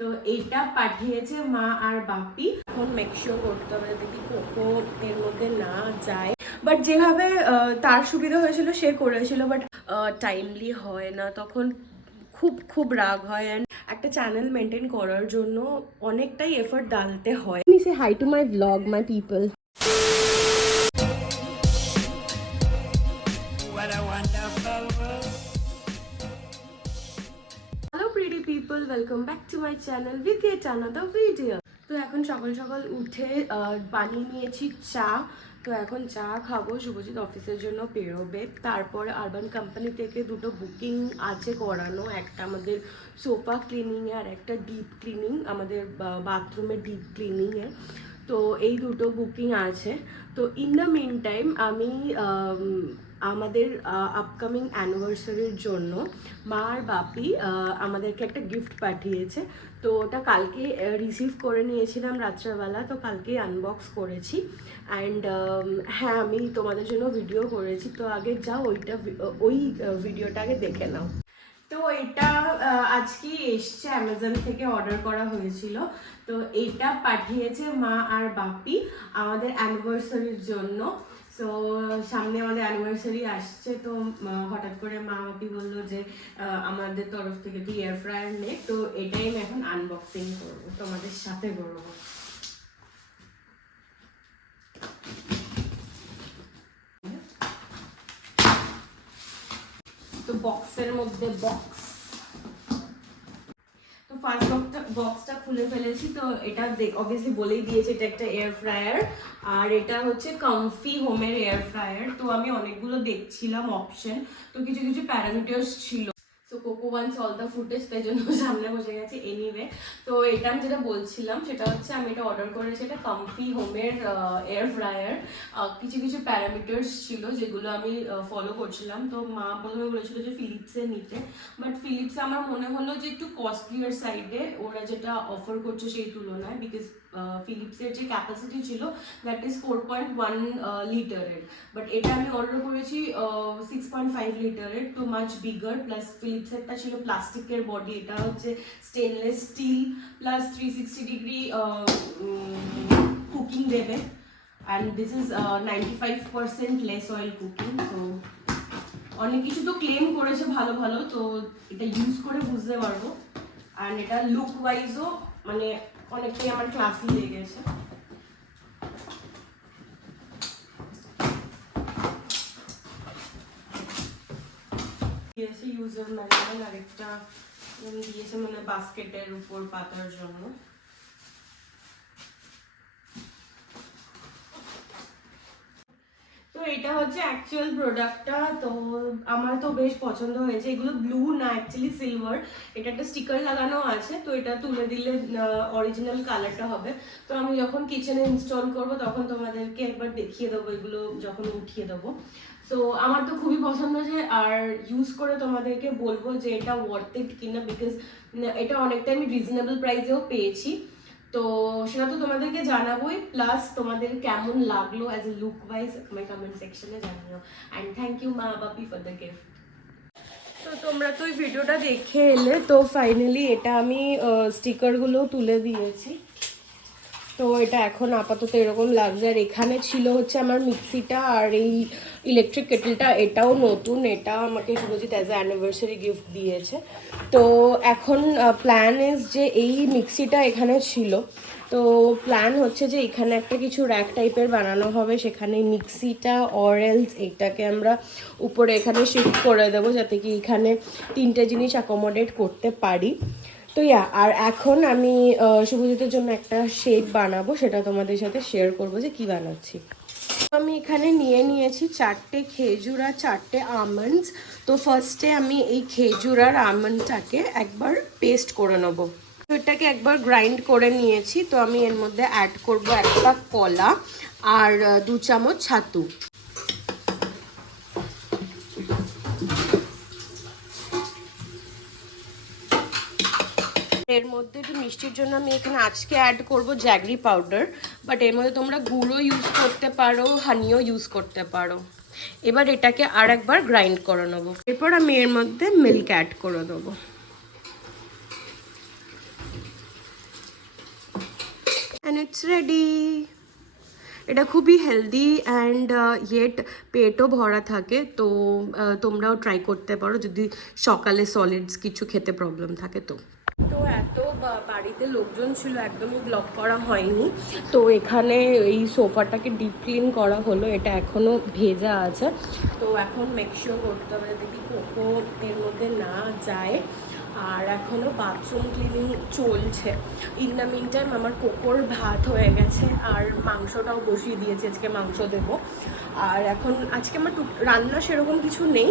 তো এইটা পাঠিয়েছে মা আর বাপি। এখন মেকশিওর করতে হবে যাতে কোকো এর মধ্যে না যায়, বাট যেভাবে তার সুবিধা হয়েছিল সে করেছিল, বাট টাইমলি হয় না, তখন খুব খুব রাগ হয়। অ্যান্ড একটা চ্যানেল মেনটেন করার জন্য অনেকটাই এফর্ট ডালতে হয়। আমি say hi to my blog my people. Hello pretty people, welcome back to my channel with yet another video. তো এখন সকাল সকাল উঠে বানিয়ে নিয়েছি চা। তো এখন চা খাবো, শুভজিৎ অফিসের জন্য বেরোবে। তারপর আরবান কোম্পানি থেকে দুটো বুকিং আছে করানো, একটা আমাদের সোফা ক্লিনিংয়ে আর একটা ডিপ ক্লিনিং, আমাদের বাথরুমের ডিপ ক্লিনিংয়ে। তো এই দুটো বুকিং আছে। তো ইন দ্য মিন টাইম আমি আমাদের আপকামিং অ্যানিভার্সারির জন্য মা আর বাপি আমাদেরকে একটা গিফট পাঠিয়েছে। তো ওটা কালকে রিসিভ করে নিয়েছিলাম রাত্রেবেলা, তো কালকেই আনবক্স করেছি। অ্যান্ড হ্যাঁ, আমি তোমাদের জন্য ভিডিও করেছি, তো আগে যাও ওই ভিডিওটা আগে দেখে নাও। তো এটা আজকে এসছে, অ্যামাজন থেকে অর্ডার করা হয়েছিল। তো এটা পাঠিয়েছে মা আর বাপি আমাদের অ্যানিভার্সারির জন্য। সো সামনে আমাদের অ্যানিভার্সারি আসছে, তো হঠাৎ করে মা বাপি বললো যে আমাদের তরফ থেকে তুই এয়ার ফ্রায়ার নে। তো এটাই আমি এখন আনবক্সিং করবো, তোমাদের সাথে করবো। তো বক্সের মধ্যে বক্স, তো ফার্স্ট বক্সটা খুলে ফেলেছি। তো এটা অবভিয়াসলি বলেই দিয়েছে এটা একটা এয়ার ফ্রায়ার, আর এটা হচ্ছে কমফি হোমের এয়ার ফ্রায়ার। তো আমি অনেকগুলো দেখছিলাম অপশন, তো কিছু কিছু প্যারামিটার্স ছিল। সো কোকো ওয়ান্স অল দ্য ফুটেজ, তাই জন্য সামনে বসে গেছে। এনিওয়ে, তো এটা আমি যেটা বলছিলাম সেটা হচ্ছে আমি এটা অর্ডার করেছি, এটা কমফি হোমের এয়ার ফ্রায়ার। কিছু কিছু প্যারামিটার্স ছিল যেগুলো আমি ফলো করছিলাম। তো মা প্রথমে বলেছিল যে ফিলিপসের নিতে, বাট ফিলিপসে আমার মনে হলো যে একটু কস্টলিয়ার সাইডে ওরা যেটা অফার করছে সেই তুলনায়, বিকজ ফিলিপসের যে ক্যাপাসিটি ছিল দ্যাট ইজ 4.1 লিটারের, বাট এটা আমি অর্ডার করেছি 6.5 লিটারের, তো মাচ বিগার। প্লাস ফিলিপসেরটা ছিল প্লাস্টিকের বডি, এটা হচ্ছে stainless steel, plus 360 degree cooking দেবে। And this is 95% less oil cooking. So অনেক কিছু তো ক্লেম করেছে ভালো ভালো, তো এটা ইউজ করে বুঝতে পারবো। অ্যান্ড এটা লুক ওয়াইজও মানে অনেকটাই আমার ক্লাসি লেগেছে। দিয়েছে ইউজার ম্যানুয়াল, আর একটা দিয়েছে মানে বাস্কেটের উপর পাতার জন্য। তো এটা হচ্ছে অ্যাকচুয়াল প্রোডাক্টটা। তো আমার তো বেশ পছন্দ হয়েছে। এগুলো ব্লু না, অ্যাকচুয়ালি সিলভার। এটা একটা স্টিকার লাগানো আছে, তো এটা তুলে দিলে অরিজিনাল কালারটা হবে। তো আমি যখন কিচেনে ইনস্টল করব তখন তোমাদেরকে একবার দেখিয়ে দেবো এগুলো যখন উঠিয়ে দেবো। সো আমার তো খুবই পছন্দ হয়েছে, আর ইউজ করে তোমাদেরকে বলবো যে এটা ওয়ার্থ ইট কিনা, বিকজ এটা অনেকটা আমি রিজনেবল প্রাইসেও পেয়েছি। তো সেটা তো তোমাদেরকে জানাবোই, প্লাস তোমাদের কেমন লাগলো অ্যাজ এ লুক ওয়াইজ আমার কমেন্ট সেকশনে জানিও। অ্যান্ড থ্যাংক ইউ মা বাপি ফর দ্য গিফট। তো তোমরা তো ওই ভিডিওটা দেখে এলে, তো ফাইনালি এটা আমি স্টিকারগুলো তুলে দিয়েছি। তো এটা এখন আপাতত এরকম লাগছে। আর এখানে ছিল হচ্ছে আমার মিক্সিটা আর এই ইলেকট্রিক কেটেলটা, এটাও নতুন, এটা আমাকে Subhajit as a anniversary gift দিয়েছে। তো এখন প্ল্যান ইজ যে এই মিক্সিটা এখানে ছিল, তো প্ল্যান হচ্ছে যে এখানে একটা কিছু র্যাক টাইপের বানানো হবে, সেখানে মিক্সিটা অরেলস এইটাকে আমরা উপরে এখানে শিফট করে দেবো, যাতে কি এখানে তিনটে জিনিস অ্যাকোমোডেট করতে পারি। তো আর এখন আমি শুভজিতের জন্য একটা শেক বানাবো, সেটা তোমাদের সাথে শেয়ার করবো যে কি বানাচ্ছি। আমি এখানে নিয়ে নিয়েছি 4টে খেজুর আর 4টে আমন্ডস। তো ফার্স্টে আমি এই খেজুর আর আমন্ডটাকে একবার পেস্ট করে নেবো। তো এটাকে একবার গ্রাইন্ড করে নিয়েছি। তো আমি এর মধ্যে অ্যাড করব একটা কলা আর 2 চামচ ছাতু। এর মধ্যে একটু মিষ্টির জন্য আমি এখানে আজকে অ্যাড করব জ্যাগরি পাউডার, বাট এর মধ্যে তোমরা গুঁড়ো ইউজ করতে পারো, হানিও ইউজ করতে পারো। এবার এটাকে আর একবার গ্রাইন্ড করে নেবো। এরপর আমি এর মধ্যে মিল্ক অ্যাড করে দেবো। And it's ready. এটা খুবই হেলদি অ্যান্ড ইয়েট পেটও ভরা থাকে, তো তোমরাও ট্রাই করতে পারো যদি সকালে সলিডস কিছু খেতে প্রবলেম থাকে। তো এত বাড়িতে লোকজন ছিল, একদমই ব্লক করা হয়নি। তো এখানে এই সোফাটাকে ডিপ ক্লিন করা হলো, এটা এখনও ভেজা আছে। তো এখন মেকশিওর করতে হবে দেখি কোকো এর মধ্যে না যায়। আর এখনও বাথরুম ক্লিনিং চলছে। ইন দ্য মিন টাইম আমার কোকোর ভাত হয়ে গেছে আর মাংসটাও বসিয়ে দিয়েছি, আজকে মাংস দেবো। আর এখন আজকে আমার রান্না সেরকম কিছু নেই,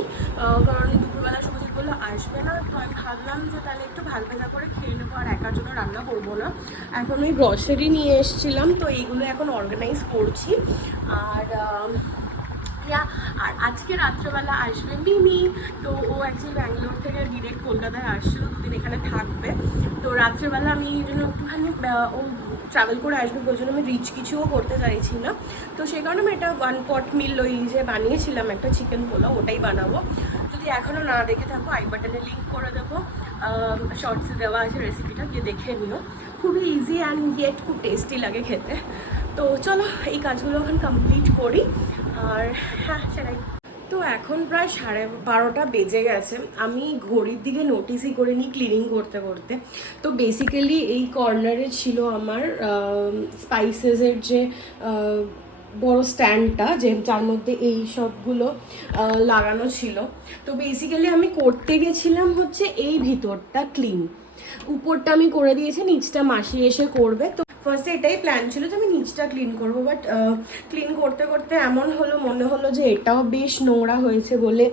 কারণ দুপুরবেলা সবজিগুলো আসবে না। তো আমি ভাবলাম যে তাহলে একটু ভাজা করে খেয়ে নেবো, আর একার জন্য রান্না করবো না। এখন ওই গ্রসারি নিয়ে এসেছিলাম, তো এইগুলো এখন অর্গানাইজ করছি। আর আর আজকে রাত্রেবেলা আসবে মিমি। তো ও অ্যাকচুয়ালি ব্যাঙ্গালোর থেকে ডিরেক্ট কলকাতায় আসছিলো, দুদিন এখানে থাকবে। তো রাত্রেবেলা আমি এই জন্য একটুখানি ও ট্রাভেল করে আসবে, ওই জন্য আমি রিচ কিছুও করতে চাইছি না। তো সেই কারণে আমি একটা 1 পট মিল ওই যে বানিয়েছিলাম একটা চিকেন পোলাও, ওটাই বানাবো। যদি এখনও না দেখে থাকো আই বাটনে লিঙ্ক করে দেবো, শর্টসে দেওয়া আছে রেসিপিটা, গিয়ে দেখে নিও। খুবই ইজি অ্যান্ড ইয়েট খুব টেস্টি লাগে খেতে। তো চলো এই কাজগুলো এখন কমপ্লিট করি। আর হ্যাঁ সেটাই। তো এখন প্রায় 12:30 বেজে গেছে। আমি ঘড়ির দিকে নোটিসই করিনি ক্লিনিং করতে করতে। তো বেসিক্যালি এই কর্নারে ছিল আমার স্পাইসেসের যে বড় স্ট্যান্ডটা, যে যার মধ্যে এই সবগুলো লাগানো ছিল। তো বেসিক্যালি আমি করতে গেছিলাম হচ্ছে এই ভিতরটা ক্লিন, উপরটা আমি করে দিয়েছি, নিচটা মাসি এসে করবে। তো ফার্স্টে এটাই প্ল্যান ছিল যে আমি নিচটা ক্লিন করবো, বাট ক্লিন করতে করতে এমন হলো, মনে হলো যে এটাও বেশ নোংরা হয়েছে বলে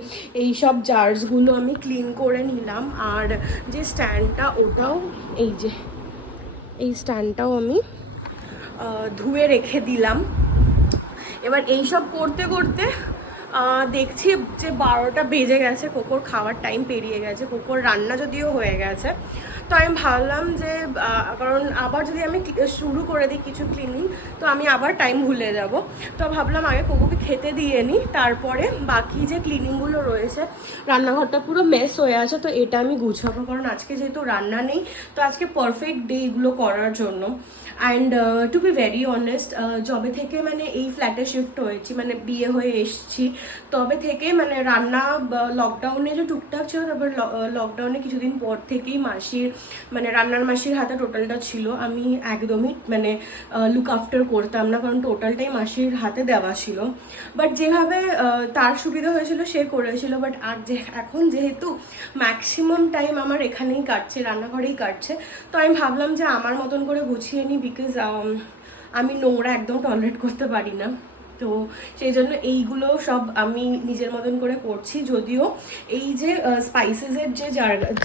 এই সব জার্সগুলো আমি ক্লিন করে নিলাম। আর যে স্ট্যান্ডটা, ওটাও এই স্ট্যান্ডটাও আমি ধুয়ে রেখে দিলাম। এবার এইসব করতে করতে দেখছি যে 12টা বেজে গেছে, কোকোর খাওয়ার টাইম পেরিয়ে গেছে, কোকোর রান্না যদিও হয়ে গেছে। তো আমি ভাবলাম যে কারণ আবার যদি আমি শুরু করে দিই কিছু ক্লিনিং, তো আমি আবার টাইম ভুলে যাব। তো ভাবলাম আগে কোকোকে খেতে দিয়ে নিই, তারপরে বাকি যে ক্লিনিংগুলো রয়েছে। রান্নাঘরটা পুরো মেস হয়ে আছে, তো এটা আমি গুছাবো, কারণ আজকে যেহেতু রান্না নেই, তো আজকে পারফেক্ট ডে এগুলো করার জন্য। And to be very honest, যবে থেকে মানে এই ফ্ল্যাটে শিফট হয়েছি, মানে বিয়ে হয়ে এসছি, তবে থেকে মানে রান্না লকডাউনে যে টুকটাক ছিল, তারপর লকডাউনে কিছুদিন পর থেকেই মাসির মানে রান্নার মাসির হাতে টোটালটা ছিল। আমি একদমই মানে লুক আফটার করতাম না, কারণ টোটালটাই মাসির হাতে দেওয়া ছিল। বাট যেভাবে তার সুবিধা হয়েছিল সে করেছিল। বাট আর এখন যেহেতু ম্যাক্সিমাম টাইম আমার এখানেই কাটছে, রান্নাঘরেই কাটছে, তো আমি ভাবলাম যে আমার মতন করে গুছিয়ে নিই, বিকজ আমি নোংরা একদম টলারেট করতে পারি না। তো সেই জন্য এইগুলো সব আমি নিজের মতন করে করছি। যদিও এই যে স্পাইসেসের যে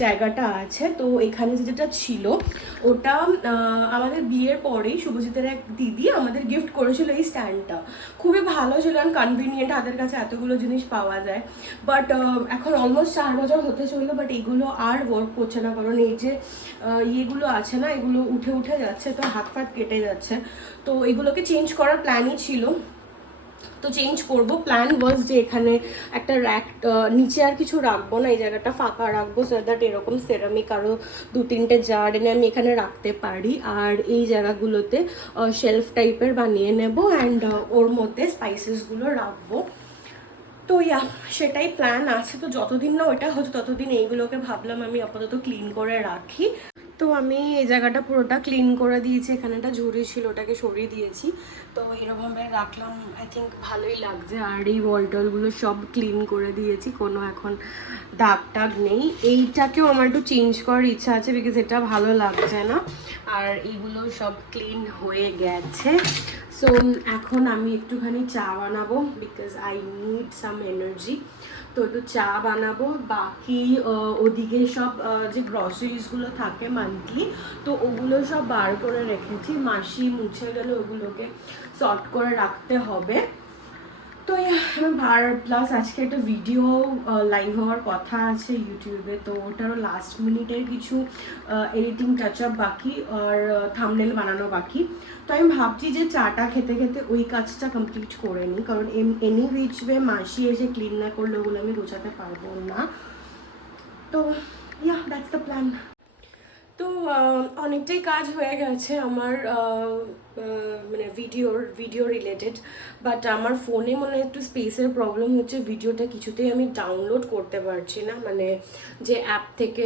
জায়গাটা আছে, তো এখানে যেটা ছিল ওটা আমাদের বিয়ের পরেই শুভজিতের এক দিদি আমাদের গিফট করেছিল। এই স্ট্যান্ডটা খুবই ভালো ছিল অ্যান্ড কনভিনিয়েন্ট, হাতের কাছে এতগুলো জিনিস পাওয়া যায়। বাট এখন অলমোস্ট 4 বছর হতে চললো, বাট এইগুলো আর ওয়ার্ক করছে না, কারণ এই যে ইয়েগুলো আছে না, এগুলো উঠে উঠে যাচ্ছে, তো হাত ফাত কেটে যাচ্ছে। তো এগুলোকে চেঞ্জ করার প্ল্যানই ছিল, তো চেঞ্জ করব। প্ল্যান ওয়াজ যে এখানে একটা র্যাক, নিচে আর কিছু রাখবো না, এই জায়গাটা ফাঁকা রাখবো, সো দ্যাট এরকম সেরামিক আরও 2-3টে জার এনে আমি এখানে রাখতে পারি। আর এই জায়গাগুলোতে শেলফ টাইপের বানিয়ে নেব অ্যান্ড ওর মধ্যে স্পাইসেসগুলো রাখবো। তো সেটাই প্ল্যান আছে। তো যতদিন না ওইটা হচ্ছে ততদিন এইগুলোকে ভাবলাম আমি আপাতত ক্লিন করে রাখি। তো আমি এই জায়গাটা পুরোটা ক্লিন করে দিয়েছি, এখানে একটা ঝুড়ি ছিল ওটাকে সরিয়ে দিয়েছি, তো এরকমভাবে রাখলাম। আই থিঙ্ক ভালোই লাগছে। আর এই ওয়ালটলগুলো সব ক্লিন করে দিয়েছি, কোনো এখন দাগ টাগ নেই। এইটাকেও আমার একটু চেঞ্জ করার ইচ্ছা আছে, বিকজ এটা ভালো লাগছে না। আর এইগুলো সব ক্লিন হয়ে গেছে। সো এখন আমি একটুখানি চা বানাবো, because I need some energy. তো একটু চা বানাবো। বাকি ওদিকে সব যে গ্রসারিজগুলো থাকে মান্থলি, তো ওগুলো সব বার করে রেখেছি। মাসি মুছে গেলে ওগুলোকে সর্ট করে রাখতে হবে। তো ভার প্লাস আজকে একটা ভিডিও লাইভ হওয়ার কথা আছে ইউটিউবে, তো ওটারও লাস্ট মিনিটের কিছু এডিটিং টাচ আপ বাকি, আর থাম্বনেল বানানো বাকি। তো আমি ভাবছি যে চাটা খেতে খেতে ওই কাজটা কমপ্লিট করে নিই, কারণ এনি হুইচ ওয়ে মাসি এসে ক্লিন না করলে ওগুলো আমি গোছাতে পারবো না। তো দ্যাটস দ্য প্ল্যান। তো অনেকটাই কাজ হয়ে গেছে আমার। মানে ভিডিও রিলেটেড, বাট আমার ফোনে মনে হয় একটু স্পেসের প্রবলেম হচ্ছে, ভিডিওটা কিছুতেই আমি ডাউনলোড করতে পারছি না, মানে যে অ্যাপ থেকে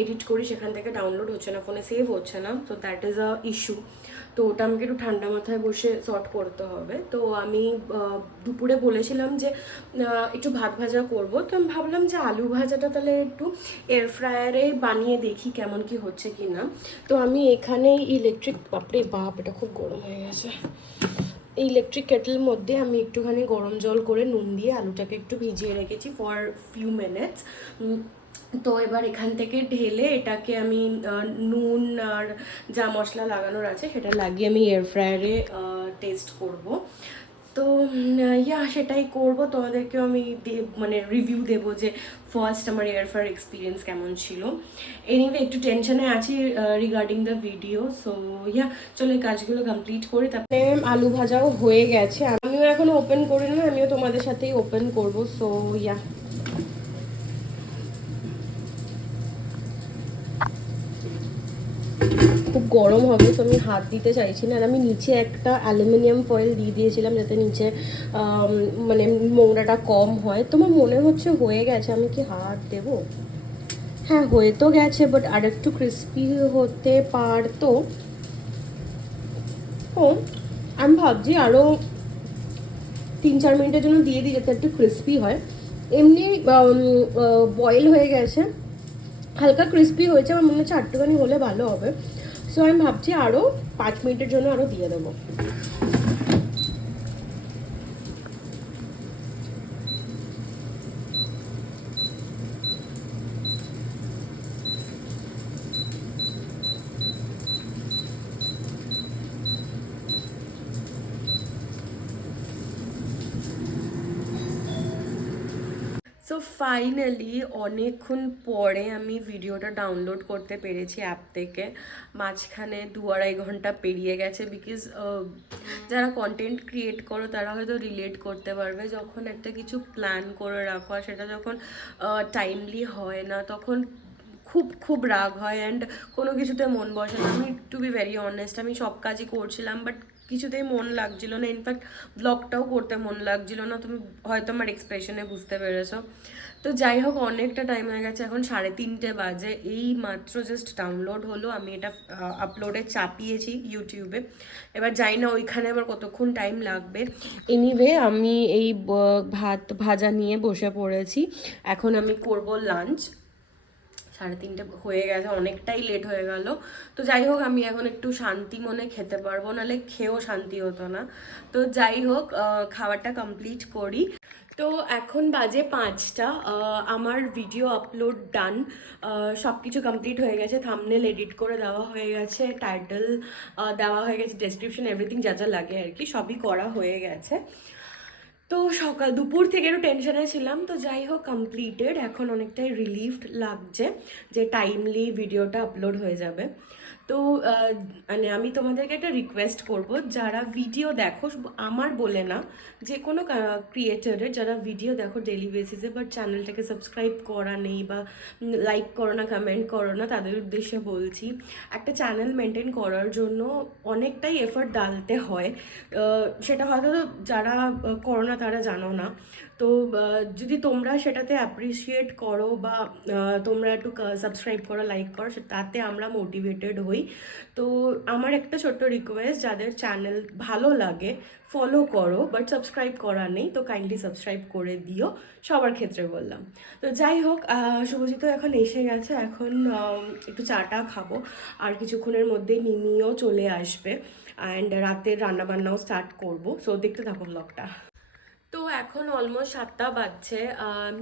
এডিট করি সেখান থেকে ডাউনলোড হচ্ছে না, ফোনে সেভ হচ্ছে না, তো দ্যাট ইজ আ ইস্যু। তো ওটা আমাকে একটু ঠান্ডা মাথায় বসে সর্ট করতে হবে। তো আমি দুপুরে বলেছিলাম যে একটু ভাত ভাজা করব, তো আমি ভাবলাম যে আলু ভাজাটা তাহলে একটু এয়ার ফ্রায়ারে বানিয়ে দেখি কেমন কি হচ্ছে কি না। তো আমি এখানে ইলেকট্রিক, বাপরে বাপ এটা খুব গরম হয়ে গেছে, এই ইলেকট্রিক কেটেলের মধ্যে আমি একটুখানি গরম জল করে নুন দিয়ে আলুটাকে একটু ভিজিয়ে রেখেছি ফর ফিউ মিনিটস। তো এবার এখান থেকে ঢেলে এটাকে আমি নুন আর যা মশলা লাগানোর আছে সেটা লাগিয়ে আমি এয়ার ফ্রায়ারে টেস্ট করব। তো সেটাই করব, তোমাদেরকেও আমি মানে রিভিউ দেবো যে ফার্স্ট আমার এয়ার ফ্রায়ার এক্সপিরিয়েন্স কেমন ছিল। এনিওয়ে একটু টেনশনে আছি রিগার্ডিং দ্য ভিডিও। সো চলো এই কাজগুলো কমপ্লিট করি। তারপরে আলু ভাজাও হয়ে গেছে, আমিও এখনো ওপেন করি না, আমিও তোমাদের সাথেই ওপেন করব। সো খুব গরম হবে, তো আমি হাত দিতে চাইছি না। আর আমি নিচে একটা অ্যালুমিনিয়াম ফয়েল দিয়ে দিয়েছিলাম যাতে নিচে মানে নোংরাটা কম হয়। তোমার মনে হচ্ছে হয়ে গেছে, আমি কি হাত দেব? হ্যাঁ হয়ে তো গেছে, বাট আর একটু ক্রিস্পি হতে পারতো। ও আমি ভাবছি আরও 3-4 মিনিটের জন্য দিয়ে দিই যাতে একটু ক্রিস্পি হয়। এমনি বয়েল হয়ে গেছে, হালকা ক্রিস্পি হয়েছে, আমার মনে হচ্ছে আটটুখানি হলে ভালো হবে। সো আমি ভাবছি আরও 5 মিনিটের জন্য আরও দিয়ে দেবো। সো ফাইনালি অনেকক্ষণ পরে আমি ভিডিওটা ডাউনলোড করতে পেরেছি অ্যাপ থেকে। মাঝখানে 2-2.5 ঘন্টা পেরিয়ে গেছে, বিকজ যারা কন্টেন্ট ক্রিয়েট করো তারা হয়তো রিলেট করতে পারবে, যখন একটা কিছু প্ল্যান করে রাখা সেটা যখন টাইমলি হয় না তখন খুব খুব রাগ হয় অ্যান্ড কোনো কিছুতে মন বসে না। আমি টু বি ভেরি অনেস্ট, আমি সব কাজই করছিলাম বাট কিছুতেই মন লাগছিল না, ইনফ্যাক্ট ব্লগটাও করতে মন লাগছিল না। তুমি হয়তো আমার এক্সপ্রেশনে বুঝতে পেরেছো। তো যাই হোক, অনেকটা টাইম হয়ে গেছে, এখন 3:30 বাজে, এই মাত্র জাস্ট ডাউনলোড হলো। আমি এটা আপলোডে চাপিয়েছি ইউটিউবে, এবার যাই না ওইখানে আবার কতক্ষণ টাইম লাগবে। এনিওয়ে আমি এই ভাত ভাজা নিয়ে বসে পড়েছি, এখন আমি করব লাঞ্চ। 3:30 হয়ে গেছে, অনেকটাই লেট হয়ে গেল। তো যাই হোক, আমি এখন একটু শান্তি মনে খেতে পারবো, নাহলে খেয়েও শান্তি হতো না। তো যাই হোক, খাবারটা কমপ্লিট করি। তো এখন বাজে 5টা, আমার ভিডিও আপলোড ডান, সব কিছু কমপ্লিট হয়ে গেছে, থাম্বনেল এডিট করে দেওয়া হয়ে গেছে, টাইটেল দেওয়া হয়ে গেছে, ডেসক্রিপশন এভরিথিং যা যা লাগে আর কি সবই করা হয়ে গেছে। তো দুপুর থেকে একটু টেনশনে ছিলাম, তো যাই হোক কমপ্লিটেড, এখন অনেকটাই রিলিফড লাগছে যে টাইমলি ভিডিওটা আপলোড হয়ে যাবে। তো মানে আমি তোমাদেরকে একটা রিকোয়েস্ট করব, যারা ভিডিও দেখো, আমার বলে না, যে কোনো ক্রিয়েটারের যারা ভিডিও দেখো ডেলি বেসিসে বাট চ্যানেলটাকে সাবস্ক্রাইব করা নেই বা লাইক করো না, কমেন্ট করো না, তাদের উদ্দেশ্যে বলছি, একটা চ্যানেল মেনটেন করার জন্য অনেকটাই এফর্ট ডালতে হয়। সেটা হয়তো যারা করো না তারা জানো না। তো যদি তোমরা সেটাতে অ্যাপ্রিসিয়েট করো বা তোমরা একটু সাবস্ক্রাইব করো, লাইক করো, তাতে আমরা মোটিভেটেড হই। তো আমার একটা ছোট্ট রিকোয়েস্ট, যাদের চ্যানেল ভালো লাগে ফলো করো বাট সাবস্ক্রাইব করা নেই, তো কাইন্ডলি সাবস্ক্রাইব করে দিও, সবার ক্ষেত্রে বললাম। তো যাই হোক, শুভজিৎ এখন এসে গেছে, এখন একটু চাটা খাবো, আর কিছুক্ষণের মধ্যে মিমিও চলে আসবে অ্যান্ড রাতের রান্নাবান্নাও স্টার্ট করবো। সো দেখতে থাকো ব্লগটা। তো এখন অলমোস্ট 7টা বাজছে,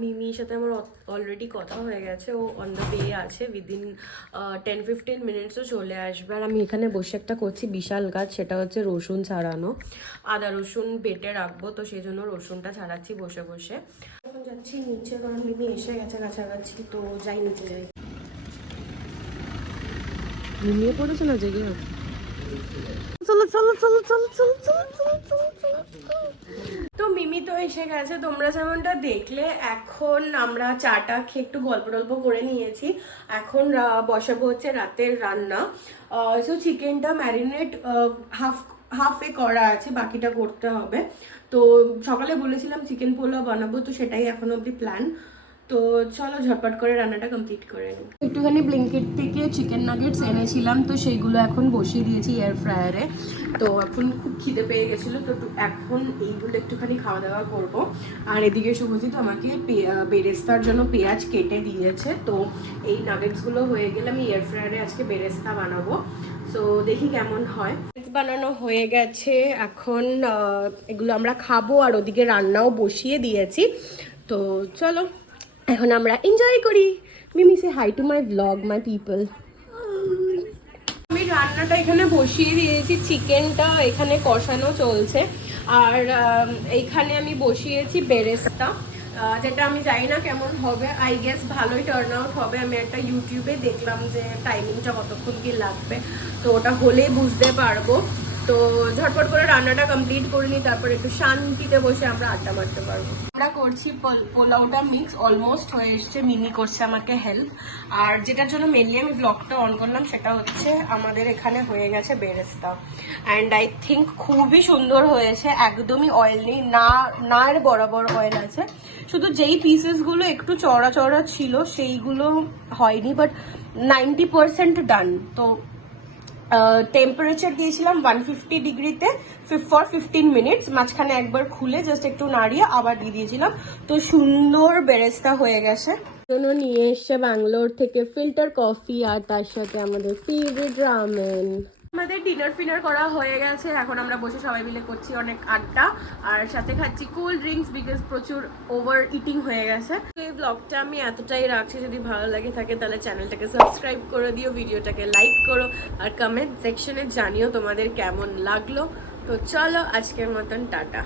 মিমির সাথে আমার অলরেডি কথা হয়ে গেছে, ও অন দ্য ওয়ে আছে, উইদিন 10-15 মিনিটসও চলে আসবে। আর আমি এখানে বসে একটা করছি বিশাল কাজ, সেটা হচ্ছে রসুন ছাড়ানো, আদা রসুন বেটে রাখবো, তো সেই জন্য রসুনটা ছাড়াচ্ছি বসে বসে। এখন যাচ্ছি নিচে, কারণ মিমি এসে গেছে কাছাকাছি, তো যাই নিচে যাই। ঘুমিয়ে পড়েছে না, জেগে আছে। চলো চলো চলো চলো চলো চলো চলো চলো চলো। তো মিমি তো এসে গেছে, তোমরা যেমনটা দেখলে। এখন আমরা চাটা খেয়ে একটু গল্প টল্প করে নিয়েছি, এখন বসাবো হচ্ছে রাতের রান্না। সো চিকেনটা ম্যারিনেট হাফ হাফে করা আছে, বাকিটা করতে হবে। তো সকালে বলেছিলাম চিকেন পোলাও বানাবো, তো সেটাই এখন অবধি প্ল্যান। তো চলো ঝটপট করে রান্নাটা কমপ্লিট করে নিই। একটুখানি ব্লিঙ্কিট থেকে চিকেন নাগেটস এনেছিলাম, তো সেইগুলো এখন বসিয়ে দিয়েছি এয়ার ফ্রায়ারে। তো এখন খুব খিদে পেয়ে গেছিলো, তো এখন এইগুলো একটুখানি খাওয়া দাওয়া করব। আর এদিকে শুভজিৎ আমাকে বেরেস্তার জন্য পেঁয়াজ কেটে দিয়েছে। তো এই নাগেটসগুলো হয়ে গেলে আমি এয়ার ফ্রায়ারে আজকে বেরেস্তা বানাবো। সো দেখি কেমন হয়। বানানো হয়ে গেছে, এখন এগুলো আমরা খাবো, আর ওদিকে রান্নাও বসিয়ে দিয়েছি। তো চলো এখন আমরা এনজয় করি। Mimi say hi to my blog, my people. আমি রান্নাটা এখানে বসিয়ে দিয়েছি, চিকেনটা এখানে কষানো চলছে। আর এইখানে আমি বসিয়েছি বেরেস্তা, যেটা আমি জানি না কেমন হবে, আই গেস ভালোই টার্ন আউট হবে। আমি একটা ইউটিউবে দেখলাম যে টাইমিংটা কতক্ষণ কি লাগবে, তো ওটা হলেই বুঝতে পারবো। তো ঝটপট করে রান্নাটা কমপ্লিট করে নিই, তারপর একটু শান্তিতে বসে আমরা আড্ডা মারতে পারবো। আমরা করছি পোলাওটা মিক্স অলমোস্ট হয়ে এসছে, মিমি করছে আমাকে হেল্প। আর যেটার জন্য মেনলি আমি ব্লগটা অন করলাম সেটা হচ্ছে আমাদের এখানে হয়ে গেছে বেরেস্তা, অ্যান্ড আই থিঙ্ক খুবই সুন্দর হয়েছে, একদমই অয়েল নেই, না এর বরাবর অয়েল আছে, শুধু যেই পিসেসগুলো একটু চড়া চড়া ছিল সেইগুলো হয়নি, বাট 90% ডান। তো টেম্পারেচার দিয়েছিলাম 150 ডিগ্রিতে ফর 15 মিনিটস, মাঝখানে একবার খুলে জাস্ট একটু নাড়িয়ে আবার দিয়ে দিয়েছিলাম। তো সুন্দর বেরেস্তা হয়ে গেছে। জন্য নিয়ে এসছে ব্যাঙ্গালোর থেকে ফিল্টার কফি, আর তার সাথে আমাদের ফেভারিট রামেন। আমাদের ডিনার ফিনার করা হয়ে গেছে, এখন আমরা বসে সবাই মিলে করছি অনেক আড্ডা, আর সাথে খাচ্ছি কোল্ড ড্রিঙ্কস, বিকজ প্রচুর ওভার ইটিং হয়ে গেছে। তো এই ব্লগটা আমি এতটাই রাখছি, যদি ভালো লাগে থাকে তাহলে চ্যানেলটাকে সাবস্ক্রাইব করে দিও, ভিডিওটাকে লাইক করো, আর কমেন্ট সেকশনে জানিও তোমাদের কেমন লাগলো। তো চলো আজকের মতন টাটা।